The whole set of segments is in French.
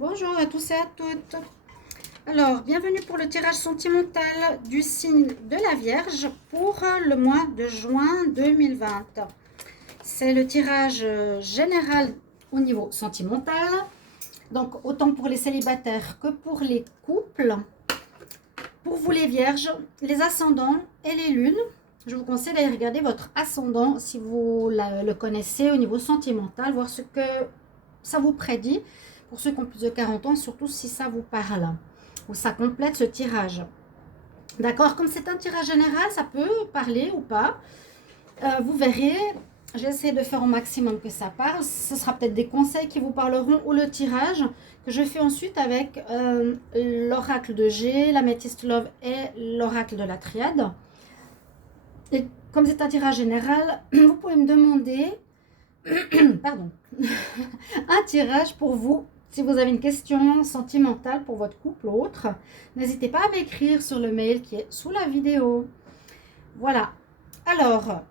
Bonjour à tous et à toutes. Alors, bienvenue pour le tirage sentimental du signe de la Vierge pour le mois de juin 2020. C'est le tirage général au niveau sentimental, donc autant pour les célibataires que pour les couples. Pour vous les Vierges, les ascendants et les lunes, je vous conseille d'aller regarder votre ascendant si vous le connaissez au niveau sentimental, voir ce que ça vous prédit pour ceux qui ont plus de 40 ans, surtout si ça vous parle ou ça complète ce tirage. D'accord, comme c'est un tirage général, ça peut parler ou pas. Vous verrez, j'essaie de faire au maximum que ça parle. Ce sera peut-être des conseils qui vous parleront ou le tirage que je fais ensuite avec l'oracle de G, l'améthyste Love et l'oracle de la triade. Et comme c'est un tirage général, vous pouvez me demander pardon, un tirage pour vous. Si vous avez une question sentimentale pour votre couple ou autre, n'hésitez pas à m'écrire sur le mail qui est sous la vidéo. Voilà. Alors,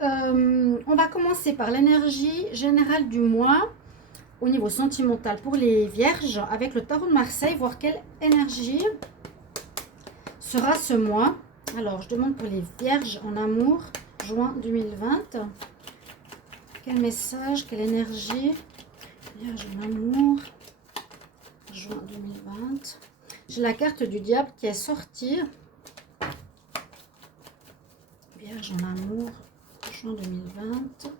on va commencer par l'énergie générale du mois au niveau sentimental pour les vierges avec le tarot de Marseille, voir quelle énergie sera ce mois. Alors, je demande pour les vierges en amour, juin 2020. Quel message, quelle énergie? Vierge en amour, juin 2020. J'ai la carte du diable qui est sortie. Vierge en amour, juin 2020.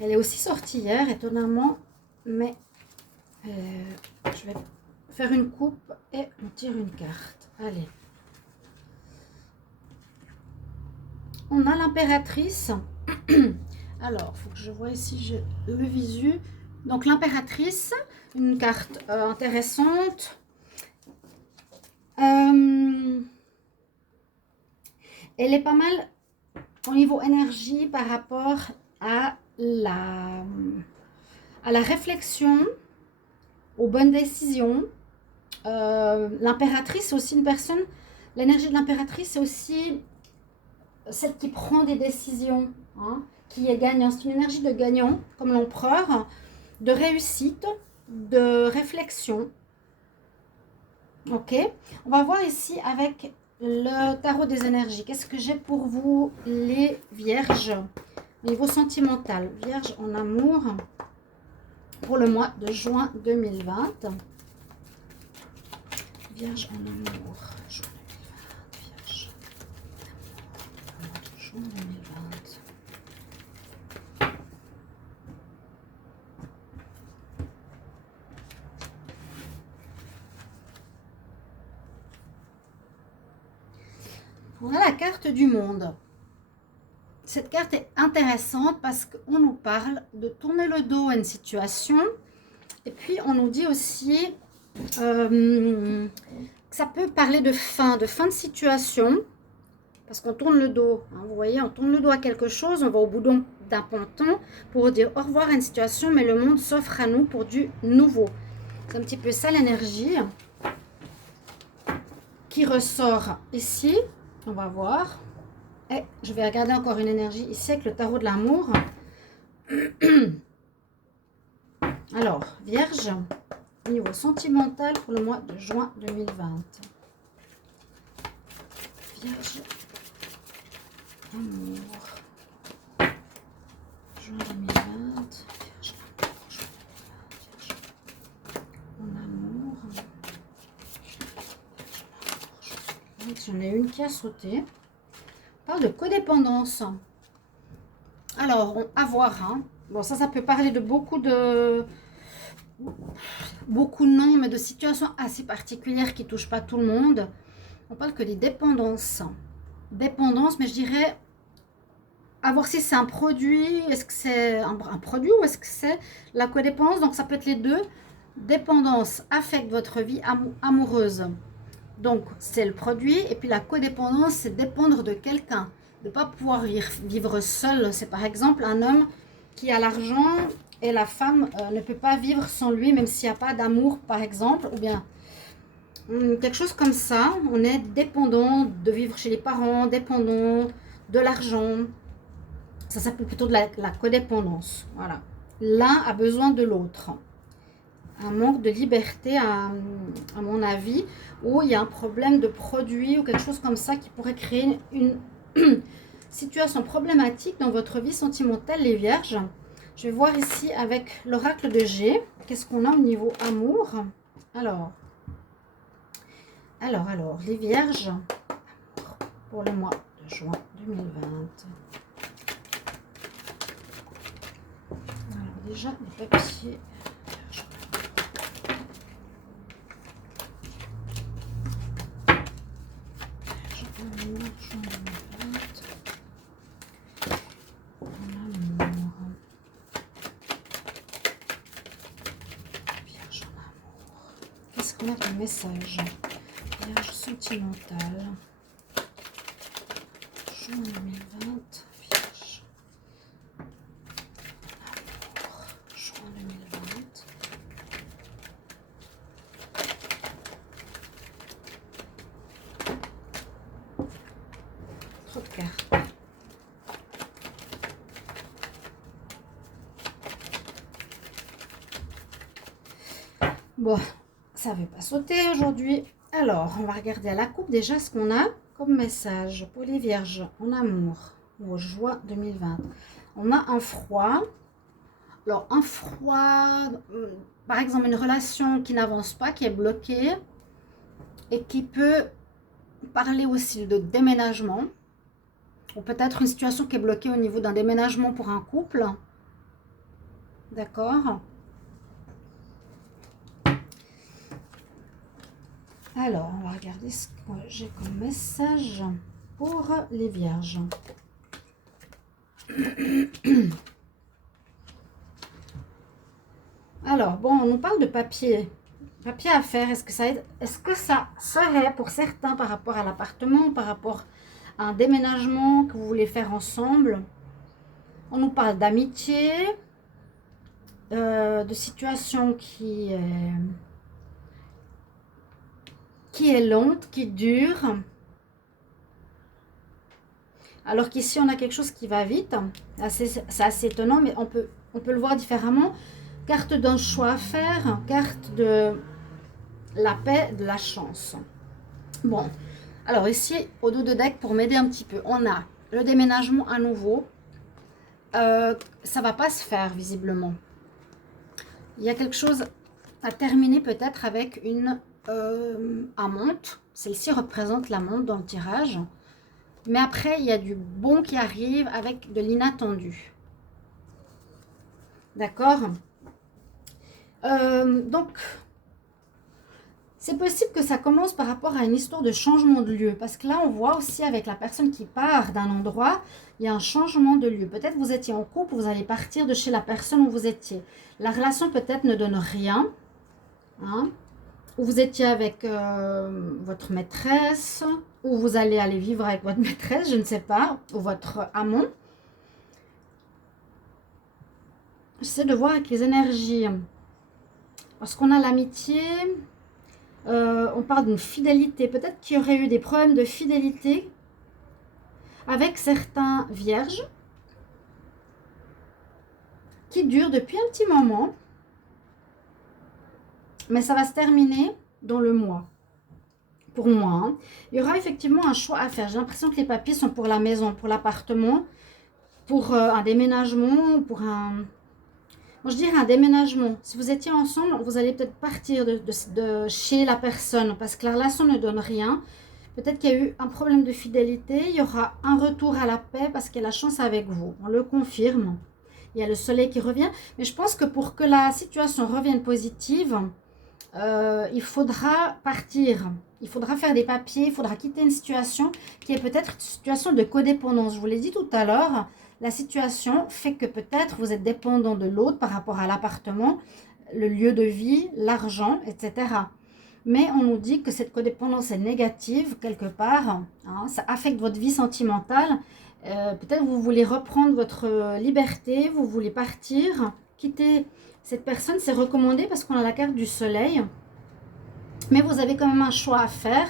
Elle est aussi sortie hier, étonnamment, mais je vais faire une coupe et on tire une carte. Allez. On a l'impératrice. Alors, il faut que je vois ici, j'ai le visu. Donc, l'impératrice, une carte intéressante. Elle est pas mal au niveau énergie par rapport à la réflexion, aux bonnes décisions. L'impératrice, c'est aussi une personne, l'énergie de l'impératrice, c'est aussi celle qui prend des décisions, hein, qui est gagnant. C'est une énergie de gagnant, comme l'empereur, de réussite, de réflexion. Ok, on va voir ici avec le tarot des énergies. Qu'est-ce que j'ai pour vous, les vierges, au niveau sentimental? Vierge en amour pour le mois de juin 2020. Vierge en amour, juin 2020. Vierge en amour, juin 2020. On a la carte du monde. Cette carte est intéressante parce qu'on nous parle de tourner le dos à une situation. Et puis, on nous dit aussi que ça peut parler de fin de situation. Parce qu'on tourne le dos. Hein, vous voyez, on tourne le dos à quelque chose. On va au bout d'un ponton pour dire au revoir à une situation. Mais le monde s'offre à nous pour du nouveau. C'est un petit peu ça l'énergie qui ressort ici. On va voir. Et je vais regarder encore une énergie ici avec le tarot de l'amour. Alors, Vierge, au niveau sentimental pour le mois de juin 2020. Vierge, amour, juin 2020. Vierge, amour, j'en ai une qui a sauté. On parle de codépendance. Alors, à voir. Hein. Bon, ça peut parler de beaucoup de noms, mais de situations assez particulières qui ne touchent pas tout le monde. On parle que des dépendances. Dépendance, mais je dirais, à voir si c'est un produit, est-ce que c'est un produit ou est-ce que c'est la codépendance. Donc, ça peut être les deux. Dépendance affecte votre vie amoureuse. Donc, c'est le produit. Et puis, la codépendance, c'est dépendre de quelqu'un. De ne pas pouvoir vivre seul. C'est par exemple un homme qui a l'argent et la femme ne peut pas vivre sans lui, même s'il n'y a pas d'amour, par exemple. Ou bien quelque chose comme ça. On est dépendant de vivre chez les parents, dépendant de l'argent. Ça s'appelle plutôt de la codépendance. Voilà. l'un a besoin de l'autre. Un manque de liberté, à mon avis, ou il y a un problème de produit ou quelque chose comme ça qui pourrait créer une situation problématique dans votre vie sentimentale, les vierges. Je vais voir ici avec l'oracle de G, qu'est-ce qu'on a au niveau amour. Alors, les vierges, pour le mois de juin 2020. Alors déjà, les papiers. Qu'est-ce qu'on a comme message? Vierge sentimentale. Juin 2020. Vierge. Amour. Juin 2020. Trop de cartes. Bon, ça ne veut pas sauter aujourd'hui. Alors, on va regarder à la coupe déjà ce qu'on a comme message pour les vierges en amour au juin 2020. On a un froid. Alors, un froid, par exemple, une relation qui n'avance pas, qui est bloquée et qui peut parler aussi de déménagement. Ou peut-être une situation qui est bloquée au niveau d'un déménagement pour un couple. D'accord ? Alors, on va regarder ce que j'ai comme message pour les vierges. Alors, bon, on nous parle de papier. Papier à faire, est-ce que ça serait pour certains par rapport à l'appartement, par rapport à un déménagement que vous voulez faire ensemble? On nous parle d'amitié, de situation qui est lente, qui dure. Alors qu'ici, on a quelque chose qui va vite. C'est assez étonnant, mais on peut le voir différemment. Carte d'un choix à faire, carte de la paix, de la chance. Bon, alors ici, au dos de deck, pour m'aider un petit peu, on a le déménagement à nouveau. Ça va pas se faire, visiblement. Il y a quelque chose à terminer peut-être avec une amante. Celle-ci représente l'amante dans le tirage. Mais après, il y a du bon qui arrive avec de l'inattendu. D'accord ? Donc, c'est possible que ça commence par rapport à une histoire de changement de lieu. Parce que là, on voit aussi avec la personne qui part d'un endroit, il y a un changement de lieu. Peut-être vous étiez en couple, vous allez partir de chez la personne où vous étiez. La relation peut-être ne donne rien. Hein, ou vous étiez avec votre maîtresse, ou vous allez aller vivre avec votre maîtresse, je ne sais pas, ou votre amant. J'essaie de voir avec les énergies. Parce qu'on a l'amitié, on parle d'une fidélité. Peut-être qu'il y aurait eu des problèmes de fidélité avec certains vierges qui durent depuis un petit moment. Mais ça va se terminer dans le mois. Pour moi, hein. Il y aura effectivement un choix à faire. J'ai l'impression que les papiers sont pour la maison, pour l'appartement, pour un déménagement, pour un... Moi, je dirais un déménagement. Si vous étiez ensemble, vous allez peut-être partir de chez la personne parce que la relation ne donne rien. Peut-être qu'il y a eu un problème de fidélité. Il y aura un retour à la paix parce qu'il y a la chance avec vous. On le confirme. Il y a le soleil qui revient. Mais je pense que pour que la situation revienne positive... il faudra partir, il faudra faire des papiers, il faudra quitter une situation qui est peut-être une situation de codépendance. Je vous l'ai dit tout à l'heure, la situation fait que peut-être vous êtes dépendant de l'autre par rapport à l'appartement, le lieu de vie, l'argent, etc. Mais on nous dit que cette codépendance est négative quelque part, hein, ça affecte votre vie sentimentale. Peut-être vous voulez reprendre votre liberté, vous voulez partir, quitter... Cette personne, c'est recommandé parce qu'on a la carte du soleil. Mais vous avez quand même un choix à faire.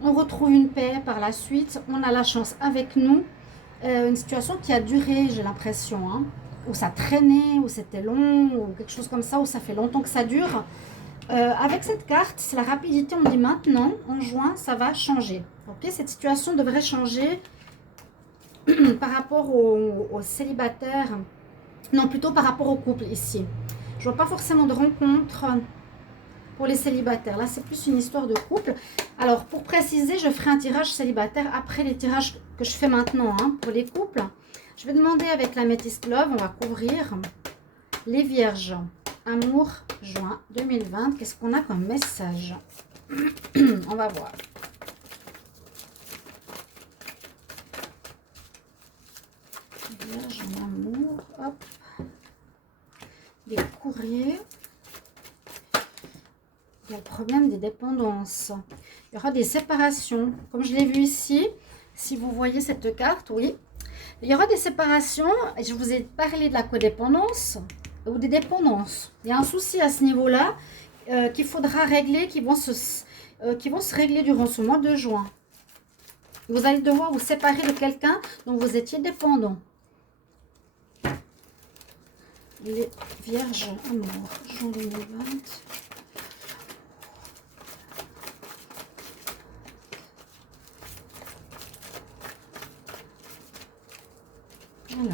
On retrouve une paix par la suite. On a la chance avec nous. Une situation qui a duré, j'ai l'impression. Hein. où ça traînait, où c'était long, ou quelque chose comme ça, où ça fait longtemps que ça dure. Avec cette carte, c'est la rapidité. On dit maintenant, en juin, ça va changer. Ok, cette situation devrait changer par rapport aux célibataires. Non, plutôt par rapport au couple ici. Je vois pas forcément de rencontre pour les célibataires. Là, c'est plus une histoire de couple. Alors, pour préciser, je ferai un tirage célibataire après les tirages que je fais maintenant hein, pour les couples. Je vais demander avec la Métis Love, on va couvrir les vierges. Amour, juin 2020. Qu'est-ce qu'on a comme message? On va voir. Vierge en amour. Hop. Des courriers. Il y a le problème des dépendances. Il y aura des séparations. Comme je l'ai vu ici, si vous voyez cette carte, oui. Il y aura des séparations. Et je vous ai parlé de la codépendance ou des dépendances. Il y a un souci à ce niveau-là qu'il faudra régler, qui vont se régler durant ce mois de juin. Vous allez devoir vous séparer de quelqu'un dont vous étiez dépendant. Les vierges amour, juin 2020. Alors,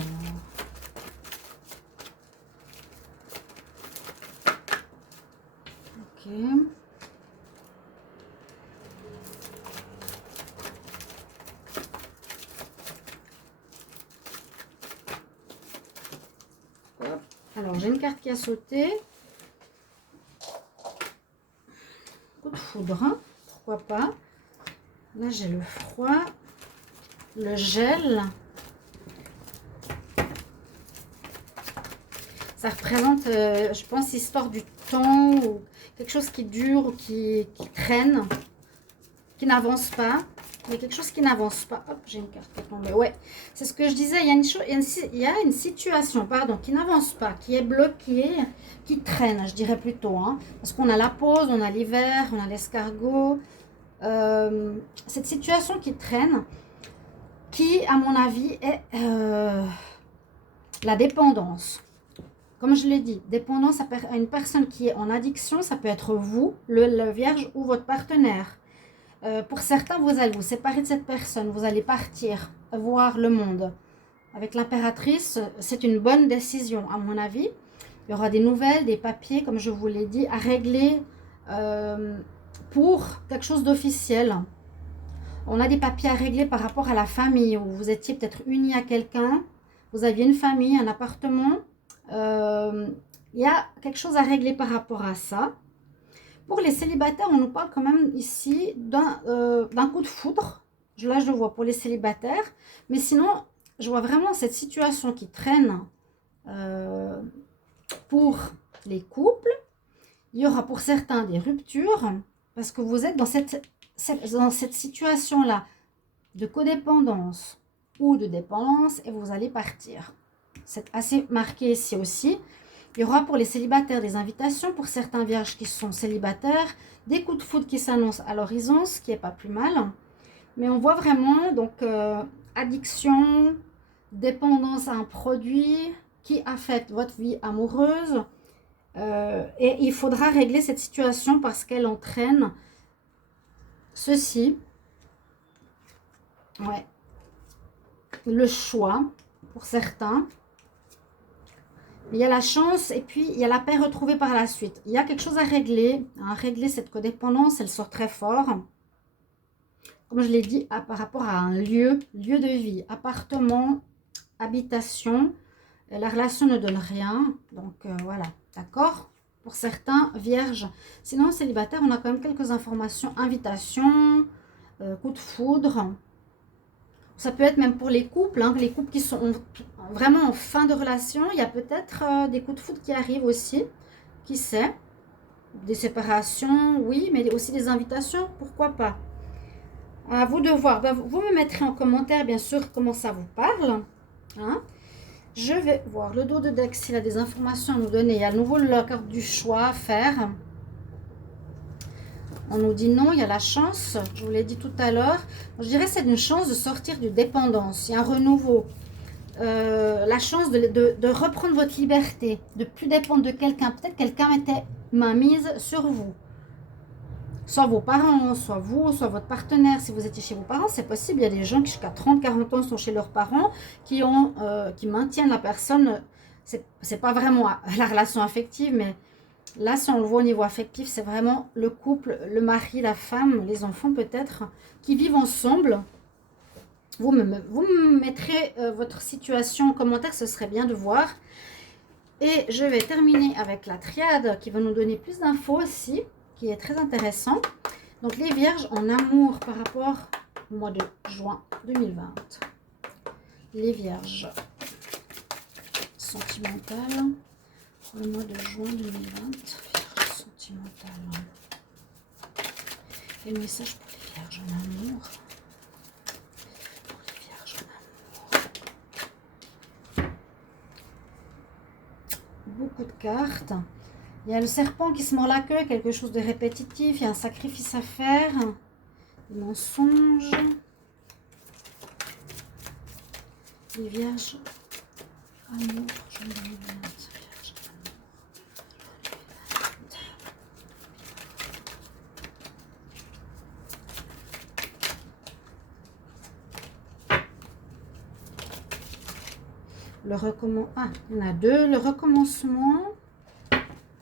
ok. Hop. Alors, j'ai une carte qui a sauté. Coup de foudre, hein, pourquoi pas. Là, j'ai le froid, le gel. Ça représente, je pense, l'histoire du temps ou quelque chose qui dure ou qui traîne, qui n'avance pas. Il y a quelque chose qui n'avance pas. Hop, j'ai une carte qui est tombée. Ouais, c'est ce que je disais. Il y a une situation, pardon, qui n'avance pas, qui est bloquée, qui traîne, je dirais plutôt. Hein, parce qu'on a la pause, on a l'hiver, on a l'escargot. Cette situation qui traîne, qui, à mon avis, est la dépendance. Comme je l'ai dit, dépendance à une personne qui est en addiction, ça peut être vous, le vierge ou votre partenaire. Pour certains, vous allez vous séparer de cette personne, vous allez partir, voir le monde. Avec l'impératrice, c'est une bonne décision, à mon avis. Il y aura des nouvelles, des papiers, comme je vous l'ai dit, à régler pour quelque chose d'officiel. On a des papiers à régler par rapport à la famille, où vous étiez peut-être unis à quelqu'un, vous aviez une famille, un appartement. Il y a quelque chose à régler par rapport à ça. Pour les célibataires, on nous parle quand même ici d'un coup de foudre. Là, je le vois pour les célibataires. Mais sinon, je vois vraiment cette situation qui traîne pour les couples. Il y aura pour certains des ruptures parce que vous êtes dans cette situation-là de codépendance ou de dépendance et vous allez partir. C'est assez marqué ici aussi. Il y aura pour les célibataires des invitations, pour certains vierges qui sont célibataires, des coups de foudre qui s'annoncent à l'horizon, ce qui n'est pas plus mal. Mais on voit vraiment donc addiction, dépendance à un produit qui affecte votre vie amoureuse. Et il faudra régler cette situation parce qu'elle entraîne ceci. Ouais. Le choix pour certains. Il y a la chance et puis il y a la paix retrouvée par la suite. Il y a quelque chose à régler. À régler cette codépendance, elle sort très fort. Comme je l'ai dit, par rapport à un lieu de vie, appartement, habitation. La relation ne donne rien. Donc voilà, d'accord? Pour certains, vierges. Sinon, célibataire, on a quand même quelques informations. Invitation, coup de foudre. Ça peut être même pour les couples, hein, les couples qui sont vraiment en fin de relation. Il y a peut-être des coups de foudre qui arrivent aussi. Qui sait? Des séparations, oui, mais aussi des invitations, pourquoi pas? À vous de voir. Ben, vous me mettrez en commentaire, bien sûr, comment ça vous parle. Hein? Je vais voir le dos de deck s'il a des informations à nous donner. Il y a à nouveau la carte du choix à faire. On nous dit non, il y a la chance, je vous l'ai dit tout à l'heure. Je dirais que c'est une chance de sortir de dépendance. Il y a un renouveau. la chance de reprendre votre liberté, de plus dépendre de quelqu'un. Peut-être quelqu'un mettait main mise sur vous. Soit vos parents, soit vous, soit votre partenaire. Si vous étiez chez vos parents, c'est possible. Il y a des gens qui jusqu'à 30, 40 ans sont chez leurs parents, qui maintiennent la personne. C'est pas vraiment la relation affective, mais là, si on le voit au niveau affectif, c'est vraiment le couple, le mari, la femme, les enfants peut-être, qui vivent ensemble. Vous me mettrez votre situation en commentaire, ce serait bien de voir. Et je vais terminer avec la triade qui va nous donner plus d'infos aussi, qui est très intéressant. Donc les vierges en amour par rapport au mois de juin 2020. Les vierges sentimentales pour le mois de juin 2020. Vierges sentimentales. Et le message pour les vierges en amour. Pour les vierges en amour. Beaucoup de cartes. Il y a le serpent qui se mord la queue, quelque chose de répétitif. Il y a un sacrifice à faire. Des mensonges. Les vierges. Amour, juin 2020. Vierges, amour. Il y en a deux. Le recommencement.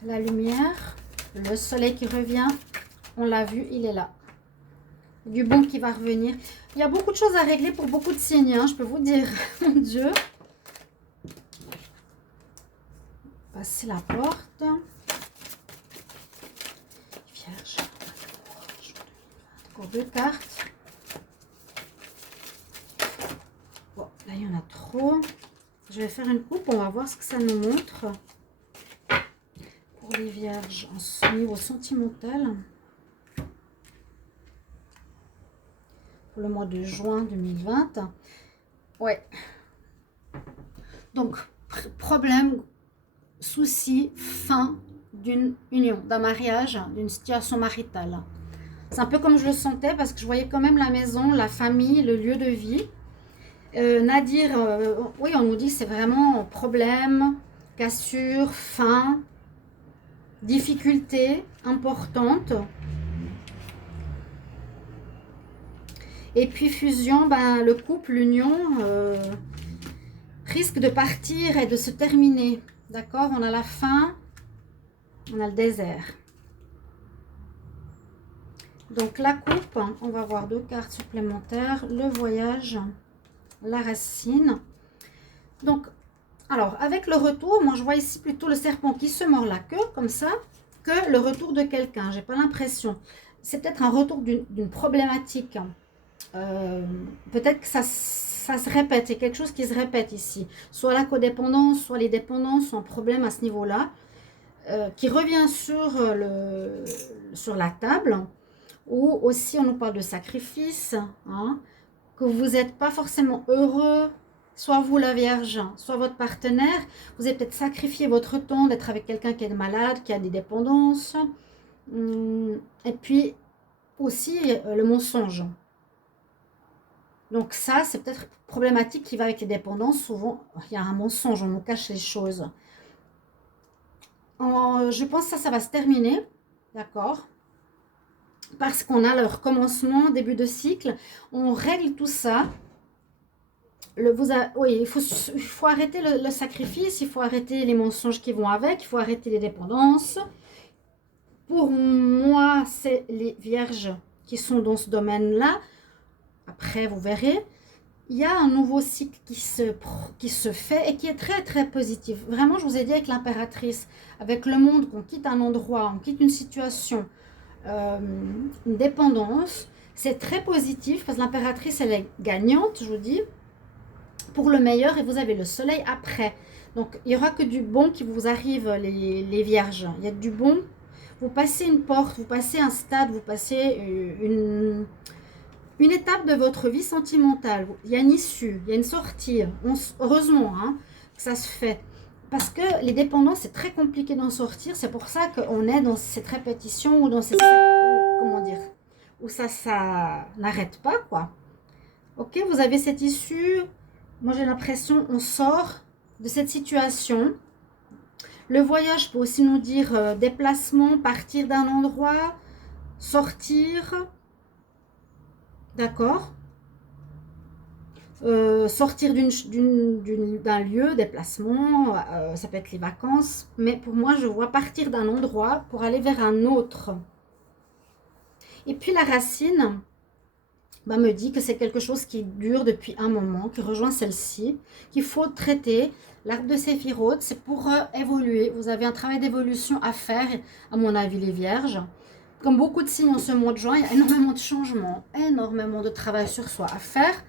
La lumière, le soleil qui revient, on l'a vu, il est là. Du bon qui va revenir. Il y a beaucoup de choses à régler pour beaucoup de signes, hein, je peux vous dire. Mon Dieu. Passer la porte. Vierge. Encore deux cartes. Bon, là, il y en a trop. Je vais faire une coupe, on va voir ce que ça nous montre. Les vierges en niveau sentimental pour le mois de juin 2020. Ouais. Donc, problème, souci, fin d'une union, d'un mariage, d'une situation maritale. C'est un peu comme je le sentais parce que je voyais quand même la maison, la famille, le lieu de vie. Nadir, oui, on nous dit que c'est vraiment problème, cassure, fin. Difficulté importante. Et puis fusion, ben, le couple, l'union risque de partir et de se terminer. D'accord? On a la fin, on a le désert. Donc la coupe, on va voir deux cartes supplémentaires. Le voyage, la racine. Donc, alors, avec le retour, moi je vois ici plutôt le serpent qui se mord la queue, comme ça, que le retour de quelqu'un. J'ai pas l'impression. C'est peut-être un retour d'une problématique. Peut-être que ça se répète. C'est quelque chose qui se répète ici. Soit la codépendance, soit les dépendances sont un problème à ce niveau-là, qui revient sur la table. Ou aussi, on nous parle de sacrifice, hein, que vous n'êtes pas forcément heureux. Soit vous, la Vierge, soit votre partenaire, vous avez peut-être sacrifié votre temps d'être avec quelqu'un qui est malade, qui a des dépendances. Et puis aussi le mensonge. Donc ça, c'est peut-être problématique qui va avec les dépendances. Souvent, il y a un mensonge, on nous cache les choses. Je pense que ça va se terminer, d'accord ? Parce qu'on a le recommencement, début de cycle. On règle tout ça. Oui, il faut arrêter le sacrifice, il faut arrêter les mensonges qui vont avec, il faut arrêter les dépendances. Pour moi, c'est les vierges qui sont dans ce domaine-là. Après, vous verrez, il y a un nouveau cycle qui se fait et qui est très, très positif. Vraiment, je vous ai dit avec l'impératrice, avec le monde, qu'on quitte un endroit, on quitte une situation, une dépendance. C'est très positif parce que l'impératrice, elle est gagnante, je vous dis. Pour le meilleur et vous avez le soleil après. Donc, il n'y aura que du bon qui vous arrive, les vierges. Il y a du bon. Vous passez une porte, vous passez un stade, vous passez une étape de votre vie sentimentale. Il y a une issue, il y a une sortie. Heureusement hein, que ça se fait. Parce que les dépendances, c'est très compliqué d'en sortir. C'est pour ça qu'on est dans cette répétition ou dans ces... Comment dire? Où ça n'arrête pas, quoi. Ok, vous avez cette issue... moi j'ai l'impression on sort de cette situation. Le voyage peut aussi nous dire déplacement, partir d'un endroit, sortir, d'accord, sortir d'un lieu, déplacement, ça peut être les vacances, mais pour moi je vois partir d'un endroit pour aller vers un autre. Et puis la racine me dit que c'est quelque chose qui dure depuis un moment, qui rejoint celle-ci, qu'il faut traiter. L'arbre de Séphiroth, c'est pour évoluer. Vous avez un travail d'évolution à faire, à mon avis, les vierges. Comme beaucoup de signes en ce mois de juin, il y a énormément de changements, énormément de travail sur soi à faire.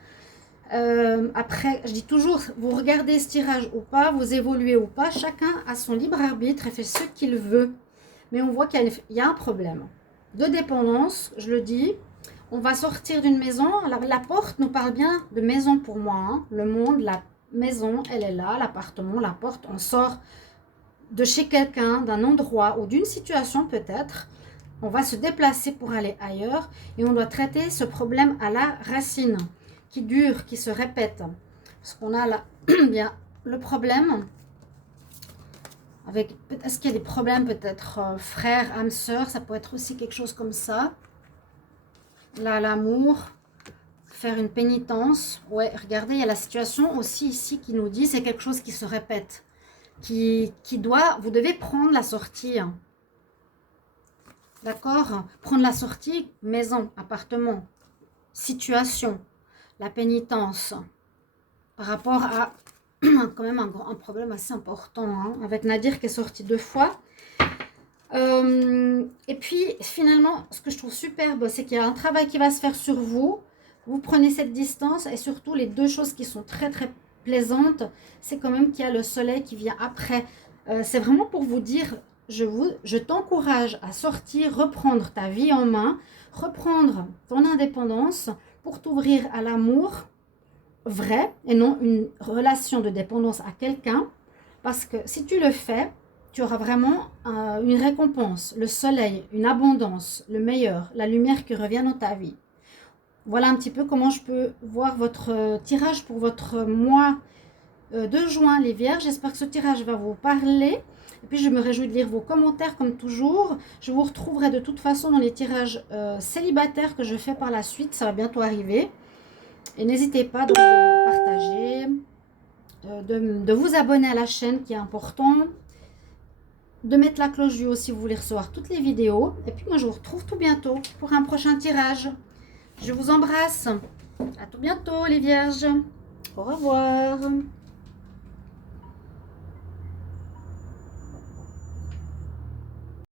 Après, je dis toujours, vous regardez ce tirage ou pas, vous évoluez ou pas, chacun a son libre arbitre et fait ce qu'il veut. Mais on voit qu'il y a un problème de dépendance, je le dis. On va sortir d'une maison. Alors, la porte nous parle bien de maison pour moi. Hein. Le monde, la maison, elle est là. L'appartement, la porte. On sort de chez quelqu'un, d'un endroit ou d'une situation peut-être. On va se déplacer pour aller ailleurs. Et on doit traiter ce problème à la racine qui dure, qui se répète. Parce qu'on a là, bien, le problème avec... Est-ce qu'il y a des problèmes peut-être frère, âme, sœur? Ça peut être aussi quelque chose comme ça. Là, l'amour, faire une pénitence. Ouais, regardez, il y a la situation aussi ici qui nous dit, c'est quelque chose qui se répète. Vous devez prendre la sortie. D'accord? Prendre la sortie, maison, appartement, situation, la pénitence. Par rapport à quand même un problème assez important, hein, avec Nadir qui est sorti 2 fois. Et puis finalement, ce que je trouve superbe, c'est qu'il y a un travail qui va se faire sur vous. Vous prenez cette distance et surtout les 2 choses qui sont très très plaisantes, c'est quand même qu'il y a le soleil qui vient après. C'est vraiment pour vous dire, je t'encourage à sortir, reprendre ta vie en main, reprendre ton indépendance pour t'ouvrir à l'amour vrai et non une relation de dépendance à quelqu'un. Parce que si tu le fais, tu auras vraiment une récompense, le soleil, une abondance, le meilleur, la lumière qui revient dans ta vie. Voilà un petit peu comment je peux voir votre tirage pour votre mois de juin, les vierges. J'espère que ce tirage va vous parler. Et puis je me réjouis de lire vos commentaires comme toujours. Je vous retrouverai de toute façon dans les tirages célibataires que je fais par la suite. Ça va bientôt arriver. Et n'hésitez pas donc, de partager, de vous abonner à la chaîne qui est important. De mettre la cloche du haut si vous voulez recevoir toutes les vidéos. Et puis moi je vous retrouve tout bientôt pour un prochain tirage. Je vous embrasse. À tout bientôt les vierges. Au revoir.